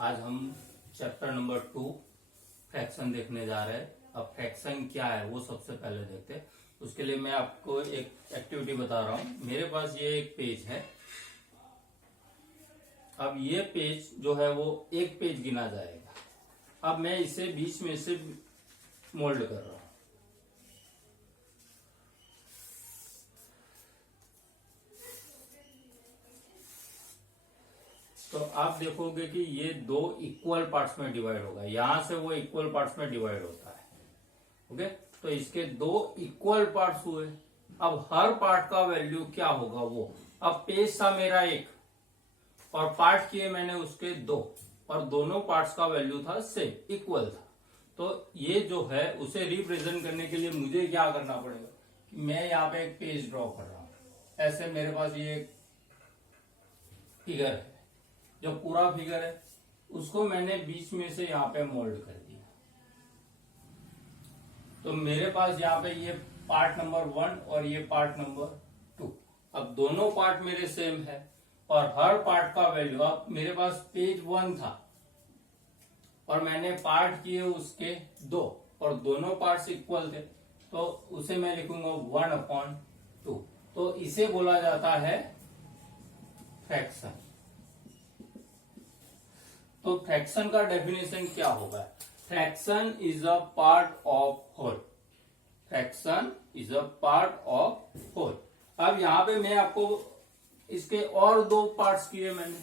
आज हम chapter number 2 fraction देखने जा रहे हैं। अब फ्रैक्शन क्या है वो सबसे पहले देखते हैं। उसके लिए मैं आपको एक एक्टिविटी बता रहा हूं। मेरे पास ये एक पेज है। अब ये पेज जो है वो एक पेज गिना जाएगा। अब मैं इसे बीच में से मोल्ड कर रहा हूं। तो आप देखोगे कि ये दो इक्वल पार्ट्स में डिवाइड होगा। यहां से वो इक्वल पार्ट्स में डिवाइड होता है। ओके, तो इसके दो इक्वल पार्ट्स हुए। अब हर पार्ट का वैल्यू क्या होगा वो। अब पेज था मेरा एक और पार्ट किए मैंने उसके दो और दोनों पार्ट्स का वैल्यू था सेम, इक्वल था। तो ये जो है उसे रिप्रेजेंट करने के लिए मुझे क्या करना पड़ेगा कि मैं यहाँ पे एक पेज ड्रॉ कर रहा हूं। ऐसे मेरे पास ये एक फिगर है, जो पूरा फिगर है उसको मैंने बीच में से यहाँ पे मोल्ड कर दिया। तो मेरे पास यहाँ पे ये पार्ट नंबर 1 और ये पार्ट नंबर 2। अब दोनों पार्ट मेरे सेम है और हर पार्ट का वैल्यू, अब मेरे पास पेज 1 था और मैंने पार्ट किए उसके दो और दोनों पार्ट्स इक्वल थे, तो उसे मैं लिखूंगा 1/2। तो इसे बोला जाता है फ्रैक्शन। तो फ्रैक्शन का डेफिनेशन क्या होगा। Fraction is a part of whole. Fraction is a part of whole. अब यहां पे मैं आपको इसके और दो पार्ट्स किए मैंने।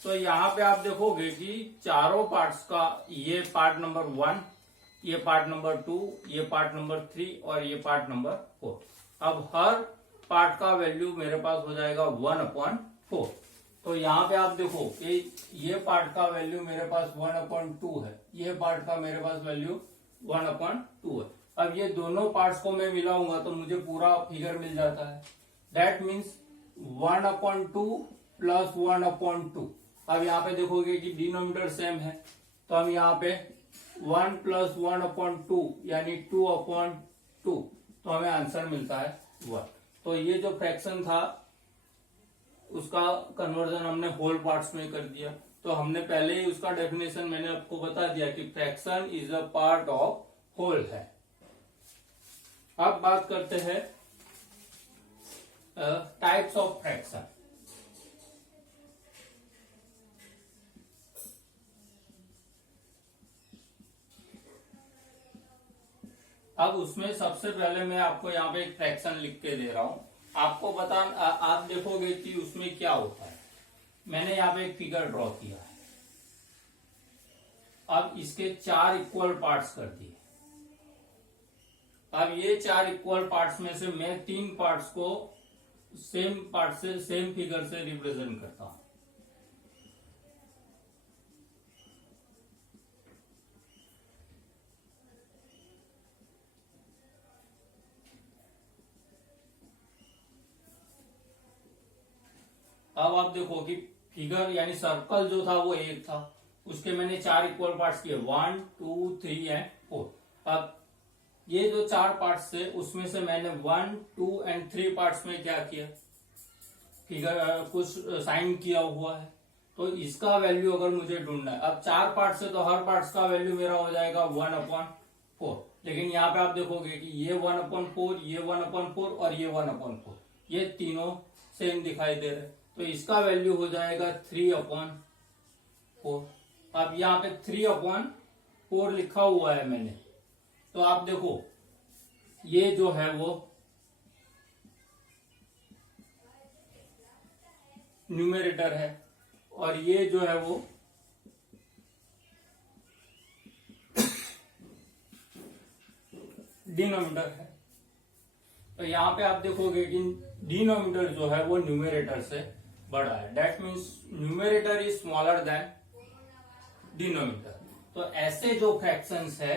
तो यहां पे आप देखोगे कि चारों पार्ट्स का, ये पार्ट नंबर 1, ये पार्ट नंबर 2, ये पार्ट नंबर 3 और ये पार्ट नंबर 4। अब हर पार्ट का वैल्यू मेरे पास हो जाएगा 1/4। तो यहाँ पे आप देखो कि ये पार्ट का वैल्यू मेरे पास 1/2 है, ये पार्ट का मेरे पास वैल्यू 1/2 है। अब ये दोनों पार्ट्स को मैं मिलाऊंगा तो मुझे पूरा फिगर मिल जाता है। That means 1/2 plus 1/2। अब यहाँ पे देखोगे कि डिनोमिनेटर सेम है, तो हम यहाँ पे 1 प्लस 1/2 यानी 2/2, तो हमें आंसर मिलता है 1। तो ये जो फ्रैक्शन था उसका कन्वर्जन हमने होल पार्ट्स में कर दिया। तो हमने पहले ही उसका डेफिनेशन मैंने आपको बता दिया कि fraction is a part of whole है। अब बात करते हैं टाइप्स ऑफ फ्रैक्शन। अब उसमें सबसे पहले मैं आपको यहाँ पे एक फ्रैक्शन लिख के दे रहा हूं। आपको आप देखोगे कि उसमें क्या होता है। मैंने यहाँ पे एक फिगर ड्रॉ किया है। अब इसके 4 इक्वल पार्ट्स कर दिए। अब ये 4 इक्वल पार्ट्स में से मैं 3 पार्ट्स को सेम पार्ट से, सेम फिगर से रिप्रेजेंट करता हूं। अब आप देखो कि फिगर यानी सर्कल जो था वो एक था, उसके मैंने 4 इक्वल पार्ट्स किए, 1, 2, 3 एंड 4। अब ये जो 4 पार्ट्स थे उसमें से मैंने 1, 2 एंड 3 पार्ट्स में क्या किया, फिगर कुछ साइन किया हुआ है। तो इसका वैल्यू अगर मुझे ढूंढना है, अब 4 पार्ट से तो हर पार्ट्स का वैल्यू मेरा हो जाएगा 1/4। लेकिन यहाँ पे आप देखोगे कि ये 1/4, ये 1/4 और ये 1/4, ये तीनों सेम दिखाई दे रहे। तो इसका वैल्यू हो जाएगा 3/4। अब यहाँ पे 3/4 लिखा हुआ है मैंने। तो आप देखो ये जो है वो न्यूमेरेटर है और ये जो है वो डिनोमिनेटर है। तो यहाँ पे आप देखोगे कि डिनोमिनेटर जो है वो न्यूमेरेटर से बड़ा है। That means numerator is smaller than denominator. तो ऐसे जो फ्रैक्शंस है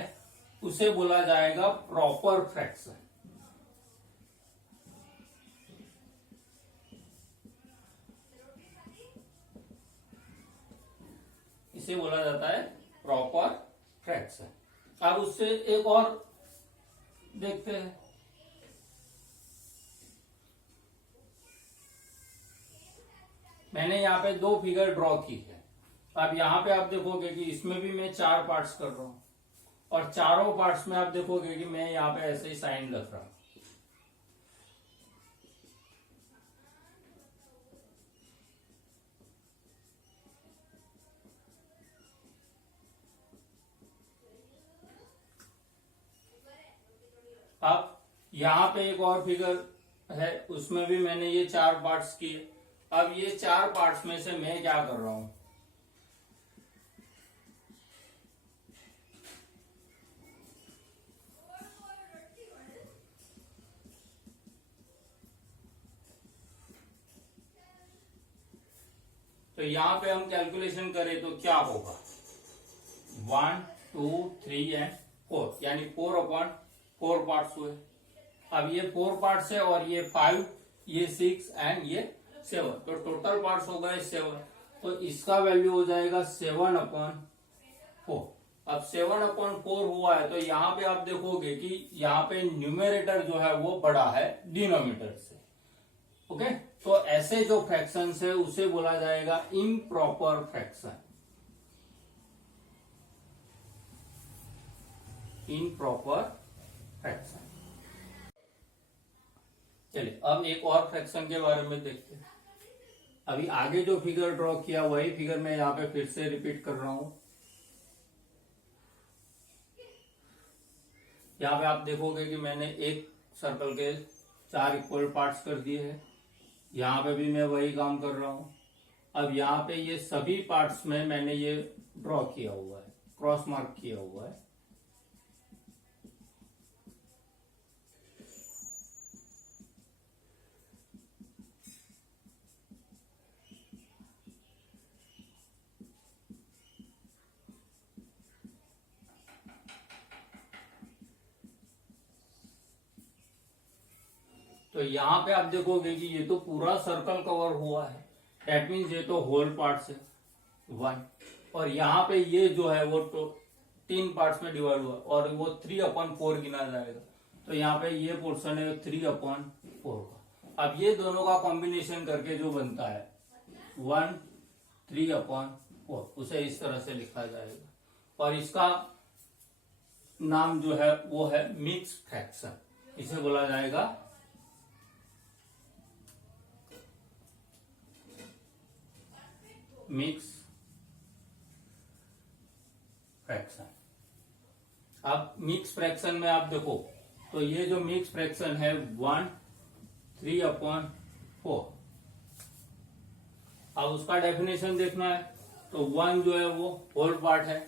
उसे बोला जाएगा प्रॉपर फ्रैक्शन। इसे बोला जाता है प्रॉपर फ्रैक्शन। अब उससे एक और देखते हैं। मैंने यहाँ पे दो फिगर ड्रॉ की है। अब यहाँ पे आप देखोगे कि इसमें भी मैं 4 पार्ट्स कर रहा हूँ और चारों पार्ट्स में आप देखोगे कि मैं यहाँ पे ऐसे ही साइन रख रहा हूँ। अब यहाँ पे एक और फिगर है, उसमें भी मैंने ये 4 पार्ट्स किए। अब ये 4 पार्ट्स में से मैं क्या कर रहा हूं, तो यहाँ पे हम कैलकुलेशन करें तो क्या होगा, 1 2 3 एंड 4, यानी 4/4 पार्ट्स हुए। अब ये 4 पार्ट्स है और ये 5, ये 6 एंड ये 7, तो टोटल पार्ट्स हो गए 7। तो इसका वैल्यू हो जाएगा 7/4। अब 7/4 हुआ है तो यहाँ पे आप देखोगे कि यहाँ पे न्यूमेरेटर जो है वो बड़ा है डिनोमिनेटर से। ओके, तो ऐसे जो फ्रैक्शन है उसे बोला जाएगा इम्प्रॉपर फ्रैक्शन। Improper fraction. चलिए अब एक और फ्रैक्शन के बारे में देखते हैं। अभी आगे जो फिगर ड्रॉ किया वही फिगर मैं यहाँ पे फिर से रिपीट कर रहा हूं। यहाँ पे आप देखोगे कि मैंने एक सर्कल के 4 इक्वल पार्ट्स कर दिए हैं। यहाँ पे भी मैं वही काम कर रहा हूं। अब यहाँ पे ये सभी पार्ट्स में मैंने ये ड्रॉ किया हुआ है, क्रॉस मार्क किया हुआ है। तो यहाँ पे आप देखोगे कि ये तो पूरा सर्कल कवर हुआ है, दैट मीन्स ये तो होल पार्ट है 1, और यहाँ पे ये जो है वो तो 3 पार्ट्स में डिवाइड हुआ और वो 3/4 गिना जाएगा। तो यहाँ पे ये पोर्शन है 3/4 का। अब ये दोनों का कॉम्बिनेशन करके जो बनता है 1 3/4, उसे इस तरह से लिखा जाएगा और इसका नाम जो है वो है मिक्स फ्रैक्शन। इसे बोला जाएगा मिक्स फ्रैक्शन। अब मिक्स फ्रैक्शन में आप देखो तो ये जो मिक्स फ्रैक्शन है 1 3/4। अब उसका डेफिनेशन देखना है तो 1 जो है वो होल पार्ट है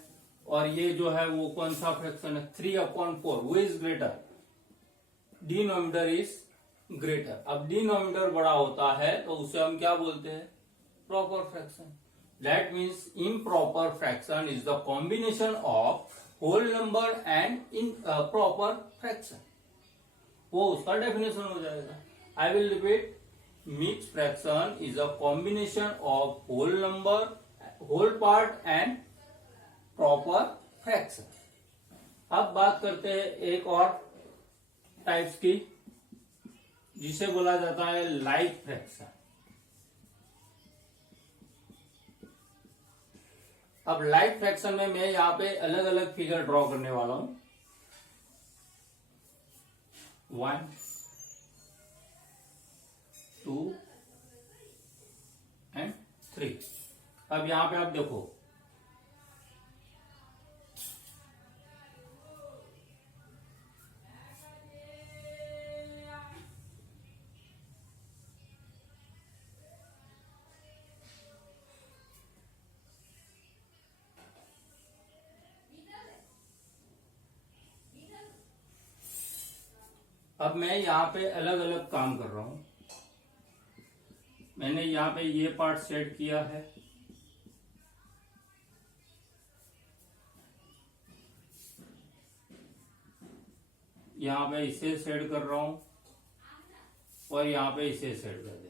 और ये जो है वो कौन सा फ्रैक्शन है 3/4। वो is greater, denominator is greater. अब डिनोमिनेटर बड़ा होता है तो उसे हम क्या बोलते हैं, proper fraction. That means improper fraction is the combination of whole number and proper fraction. वो उसका डेफिनेशन हो जाएगा। I will repeat, mixed fraction is a combination of whole number, whole part and proper fraction. अब बात करते हैं एक और टाइप्स की जिसे बोला जाता है लाइक फ्रैक्शन। अब लाइक फ्रैक्शन में मैं यहाँ पे अलग अलग फिगर ड्रॉ करने वाला हूं, 1 2 एंड 3। अब यहाँ पे आप देखो अब मैं यहाँ पे अलग अलग काम कर रहा हूं। मैंने यहाँ पे ये पार्ट सेट किया है, यहाँ पे इसे सेट कर रहा हूं और यहाँ पे इसे सेट कर देता हूं।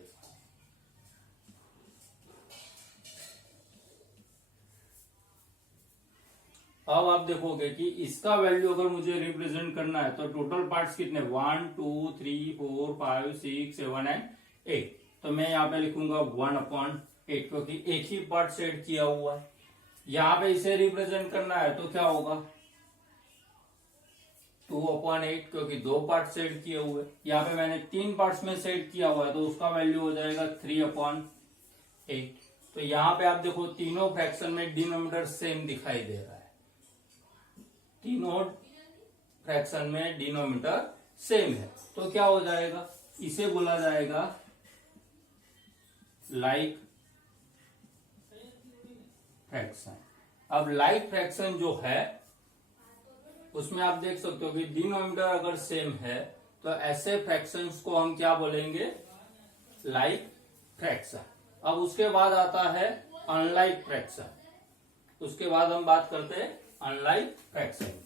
अब आप देखोगे कि इसका वैल्यू अगर मुझे रिप्रेजेंट करना है तो टोटल पार्ट्स कितने 1 2 3 4 5 6 7 एंड 8। तो मैं यहाँ पे लिखूंगा 1/8। 8, क्योंकि एक ही पार्ट सेड किया हुआ है। यहां पे इसे रिप्रेजेंट करना है तो क्या होगा 2/8, क्योंकि 2 पार्ट सेड किए हुए। यहाँ पे मैंने 3 पार्ट्स में सेड किया हुआ है तो उसका वैल्यू हो जाएगा 3/8। तो यहाँ पे आप देखो तीनों फ्रैक्शन में डिनोमिनेटर सेम दिखाई दे रहा है, तीनों फ्रैक्शन में डिनोमिनेटर सेम है। तो क्या हो जाएगा, इसे बोला जाएगा लाइक फ्रैक्शन। अब लाइक फ्रैक्शन जो है उसमें आप देख सकते हो कि डिनोमिनेटर अगर सेम है तो ऐसे फ्रैक्शंस को हम क्या बोलेंगे, लाइक फ्रैक्शन। अब उसके बाद आता है अनलाइक फ्रैक्शन, उसके बाद हम बात करते हैं अनलाइक फ्रैक्शन।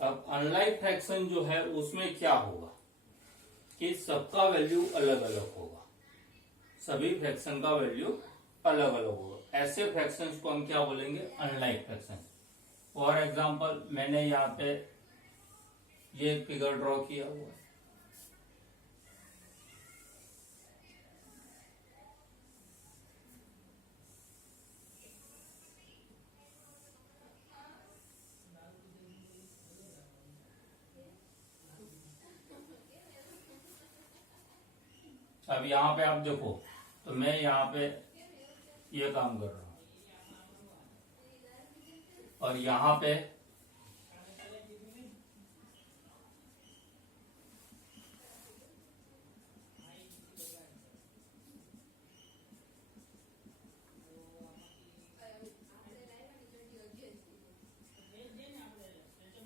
अब अनलाइक फ्रैक्शन जो है उसमें क्या होगा कि सबका वैल्यू अलग अलग होगा, सभी फ्रैक्शन का वैल्यू अलग अलग होगा। ऐसे फ्रैक्शंस को हम क्या बोलेंगे, अनलाइक फ्रैक्शन। फॉर एग्जांपल मैंने यहाँ पे ये फिगर ड्रॉ किया हुआ है, अब यहाँ पे आप देखो तो मैं यहाँ पे ये काम कर रहा हूं और यहाँ पे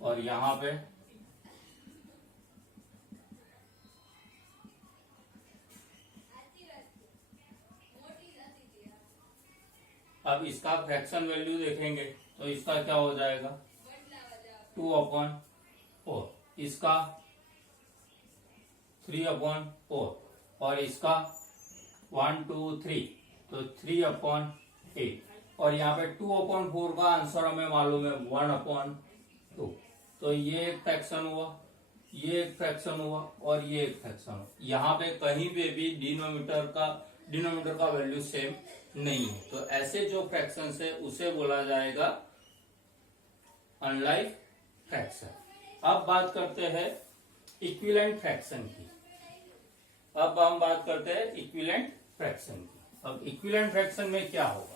और यहाँ पे अब इसका फ्रैक्शन वैल्यू देखेंगे तो इसका क्या हो जाएगा 2/4, इसका 3/4 और इसका 1 2 3 तो 3/8 और यहाँ पे 2/4 का आंसर हमें मालूम है 1/2। तो ये एक फ्रैक्शन हुआ, ये एक फ्रैक्शन हुआ और ये एक फ्रैक्शन हुआ। यहाँ पे कहीं पे भी डिनोमिनेटर का वैल्यू सेम नहीं है, तो ऐसे जो फ्रैक्शन है उसे बोला जाएगा अनलाइक फ्रैक्शन। अब बात करते हैं इक्विवेलेंट फ्रैक्शन की। अब हम बात करते हैं इक्विवेलेंट फ्रैक्शन की। अब इक्विवेलेंट फ्रैक्शन में क्या होगा,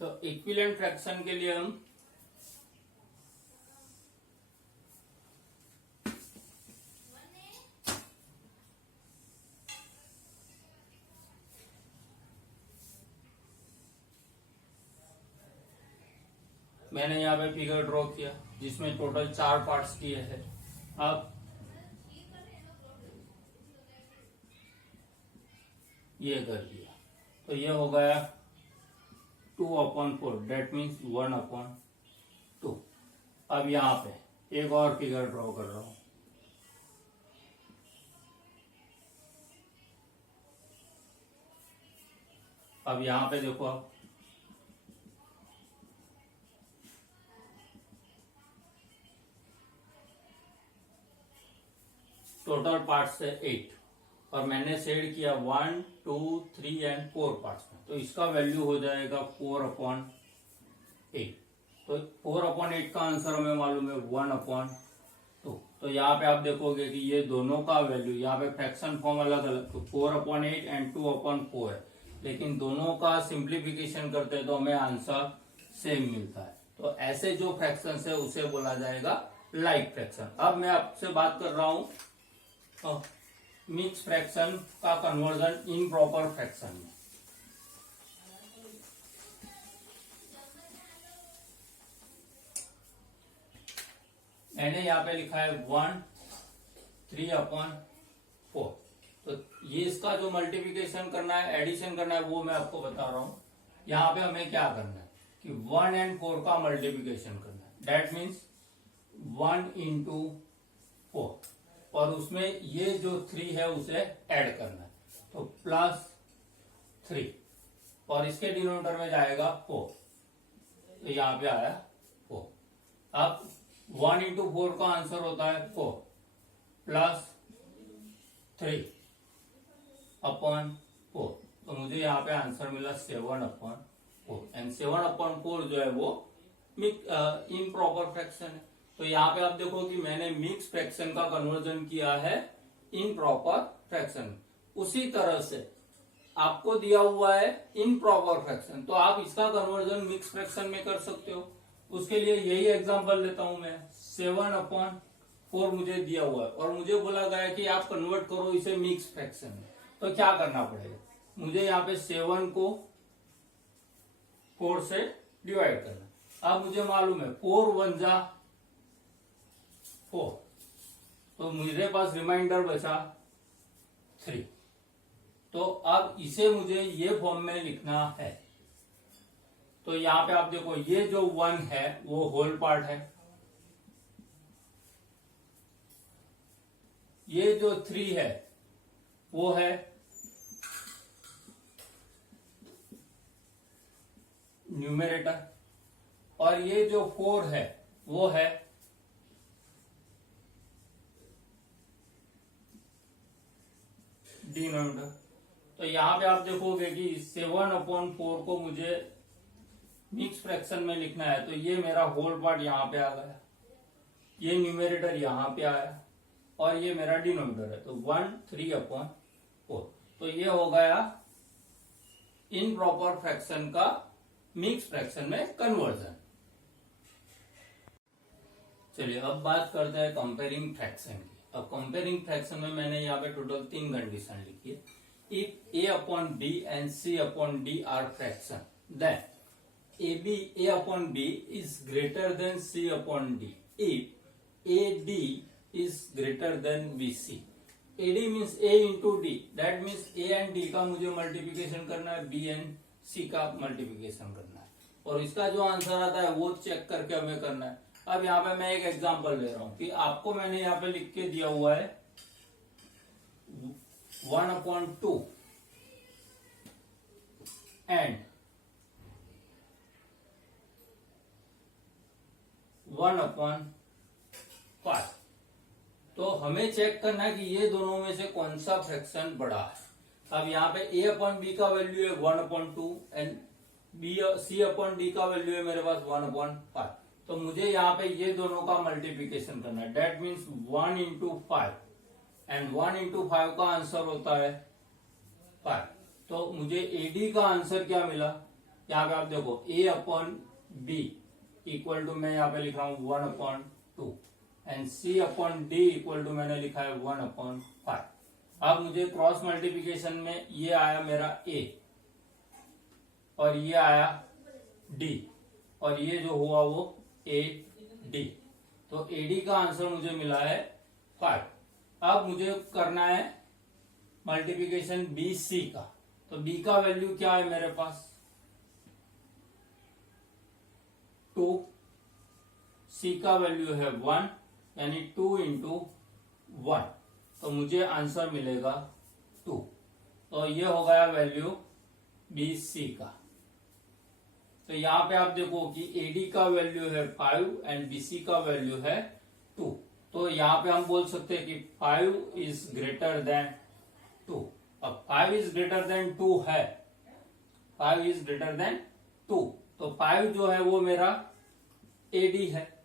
तो इक्विवेलेंट फ्रैक्शन के लिए हम मैंने यहाँ पे फिगर ड्रॉ किया जिसमें टोटल 4 पार्ट्स किए हैं। अब ये कर दिया तो ये हो गया 2/4, डेट मीन्स 1/2। अब यहाँ पे एक और फिगर ड्रॉ कर रहा हूं, अब यहाँ पे देखो आप टोटल पार्ट्स है 8 और मैंने सेड किया 1 2 3 एंड 4 पार्ट्स में, तो इसका वैल्यू हो जाएगा 4/8। तो 4/8 का आंसर हमें मालूम है 1/2। तो यहाँ पे आप देखोगे कि ये दोनों का वैल्यू, यहाँ पे फ्रैक्शन फॉर्म अलग अलग, तो 4/8 एंड 2/4 है, लेकिन दोनों का सिंप्लीफिकेशन करते हैं तो हमें आंसर सेम मिलता है। तो ऐसे जो फ्रैक्शन है उसे बोला जाएगा लाइक फ्रैक्शन। अब मैं आपसे बात कर रहा हूं मिक्स फ्रैक्शन का कन्वर्जन इन प्रॉपर फ्रैक्शन में। मैंने यहाँ पे लिखा है 1 3/4। तो ये इसका जो मल्टीप्लिकेशन करना है, एडिशन करना है, वो मैं आपको बता रहा हूं। यहाँ पे हमें क्या करना है कि 1 और 4 का मल्टीप्लिकेशन करना है। दैट मीन्स 1 into 4 और उसमें ये जो 3 है उसे ऐड करना है, तो +3 और इसके डिनोमिनेटर में जाएगा 4, तो यहाँ पे आया 4। अब 1 into 4 का आंसर होता है 4 +3/4, तो मुझे यहाँ पे आंसर मिला 7/4 एंड 7/4 जो है वो इम्प्रॉपर फ्रैक्शन है। तो यहाँ पे आप देखो कि मैंने मिक्स फ्रैक्शन का कन्वर्जन किया है इम्प्रॉपर फ्रैक्शन। उसी तरह से आपको दिया हुआ है इम्प्रॉपर फ्रैक्शन, तो आप इसका कन्वर्जन मिक्स फ्रैक्शन में कर सकते हो। उसके लिए यही एग्जांपल लेता हूं मैं। 7/4 मुझे दिया हुआ है और मुझे बोला गया है कि आप कन्वर्ट करो इसे मिक्स फ्रैक्शन में। तो क्या करना पड़ेगा, मुझे यहाँ पे 7 को 4 से डिवाइड करना। अब मुझे मालूम है 4 1 जा 4, तो मेरे पास रिमाइंडर बचा 3। तो अब इसे मुझे ये फॉर्म में लिखना है। तो यहाँ पे आप देखो ये जो 1 है वो होल पार्ट है, ये जो 3 है वो है न्यूमेरेटर और ये जो 4 है वो है डिनोमिनेटर। तो यहां पे आप देखोगे कि 7/4 को मुझे मिक्स फ्रैक्शन में लिखना है, तो ये मेरा होल पार्ट यहां पे आ गया, ये न्यूमेरेटर यहां पे आया और ये मेरा डिनोमिनेटर है, तो 1 3/4। तो ये हो गया इम्प्रॉपर फ्रैक्शन का मिक्स फ्रैक्शन में कन्वर्जन। चलिए अब बात करते हैं कंपेयरिंग फ्रैक्शन की। अब कंपेयरिंग फ्रैक्शन में मैंने यहाँ पे टोटल 3 कंडीशन लिखी है। If A/B and C/D are fraction, then A/B is greater than C/D if AD is greater than BC। AD means A into D, that means A and D का मुझे multiplication करना है, B and C का multiplication करना है और इसका जो आंसर आता है वो चेक करके हमें करना है। अब यहाँ पे मैं एक एग्जांपल ले रहा हूं कि आपको मैंने यहाँ पे लिख के दिया हुआ है 1/2 एंड 1/5। तो हमें चेक करना है कि ये दोनों में से कौन सा फ्रैक्शन बड़ा है। अब यहाँ पे A/B का वैल्यू है 1/2 एंड C/D का वैल्यू है मेरे पास 1/5। तो मुझे यहाँ पे ये दोनों का मल्टीप्लिकेशन करना है, that means 1 into 5 and 1 into 5 का आंसर होता है 5। तो मुझे AD का आंसर क्या मिला, यहाँ पे आप देखो A/B इक्वल टू मैं यहाँ पे लिख रहा हूं 1/2 एंड C/D इक्वल टू मैंने लिखा है 1/5। अब मुझे क्रॉस मल्टीप्लिकेशन में ये आया मेरा A और ये आया D और ये जो हुआ वो AD, तो AD का आंसर मुझे मिला है 5। अब मुझे करना है मल्टीप्लिकेशन BC का, तो B का वैल्यू क्या है मेरे पास 2, C का वैल्यू है 1 यानी 2 into 1, तो मुझे आंसर मिलेगा 2। तो ये हो गया वैल्यू BC का। तो यहाँ पे आप देखो कि AD का वैल्यू है 5 एंड BC का वैल्यू है 2। तो यहाँ पे हम बोल सकते हैं कि 5 इज ग्रेटर देन 2। अब 5 इज ग्रेटर देन 2 है, 5 इज ग्रेटर देन 2, तो 5 जो है वो मेरा AD है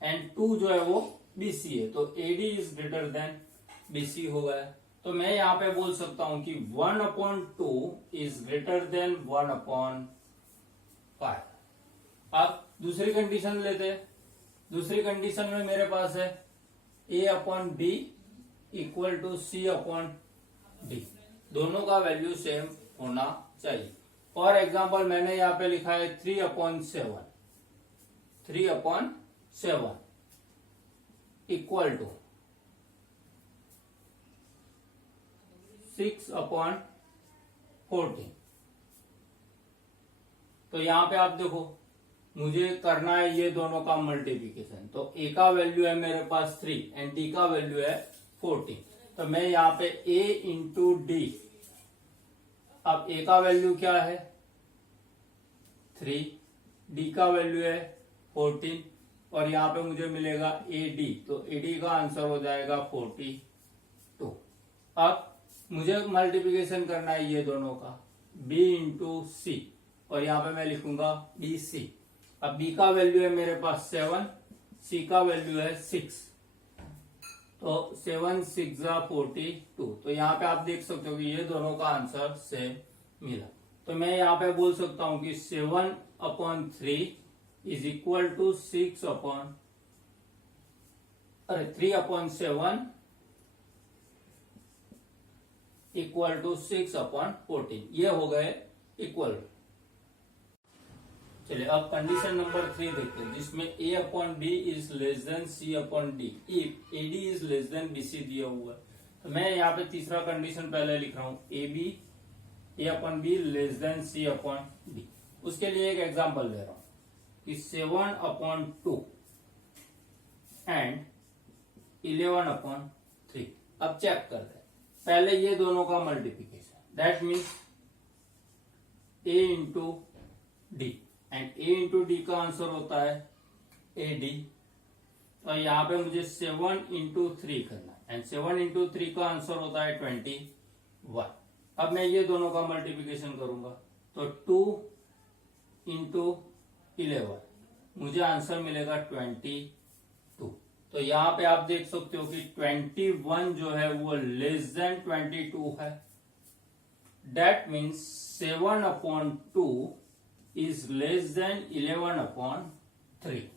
एंड 2 जो है वो BC है, तो AD is greater than BC हो गया। तो मैं यहाँ पे बोल सकता हूं कि 1/2 इज ग्रेटर देन 1/5। अब दूसरी कंडीशन लेते हैं। दूसरी कंडीशन में मेरे पास है A/B इक्वल टू C/D, दोनों का वैल्यू सेम होना चाहिए। फॉर एग्जाम्पल मैंने यहाँ पे लिखा है 3/7, इक्वल टू 6/14। तो यहां पे आप देखो मुझे करना है ये दोनों का मल्टीप्लीकेशन। तो ए का वैल्यू है मेरे पास 3 एंड डी का वैल्यू है 14। तो मैं यहां पे a इंटू डी, अब a का वैल्यू क्या है 3, d का वैल्यू है 14 और यहां पे मुझे मिलेगा ad। तो ad का आंसर हो जाएगा 42। अब मुझे मल्टीप्लिकेशन करना है ये दोनों का b इंटू सी और यहां पे मैं लिखूंगा bc। अब b का वैल्यू है मेरे पास 7, c का वैल्यू है 6। तो 7 6 42। तो यहाँ पे आप देख सकते हो कि ये दोनों का आंसर सेम मिला। तो मैं यहाँ पे बोल सकता हूं कि 7/3 is equal to 3/7 equal to 6/14। ये हो गए इक्वल। चलिए अब कंडीशन नंबर 3 देखते हैं, जिसमें a/b is less than c/d if ad is less than bc दिया हुआ है। तो मैं यहाँ पे तीसरा कंडीशन पहले लिख रहा हूं, a/b लेस देन c/d। उसके लिए एक एग्जांपल दे रहा हूं कि 7/2 एंड 11/3। अब चेक करते हैं पहले ये दोनों का multiplication, that means a into D and a into D का आंसर होता है ad। और यहाँ पे मुझे 7 इंटू 3 करना है एंड 7 इंटू 3 का आंसर होता है 21। अब मैं ये दोनों का मल्टीप्लिकेशन करूंगा तो 2 इंटू 11 मुझे आंसर मिलेगा 22। तो यहाँ पे आप देख सकते हो कि 21 जो है वो लेस देन 22 है। That means 7/2 is less than 11/3।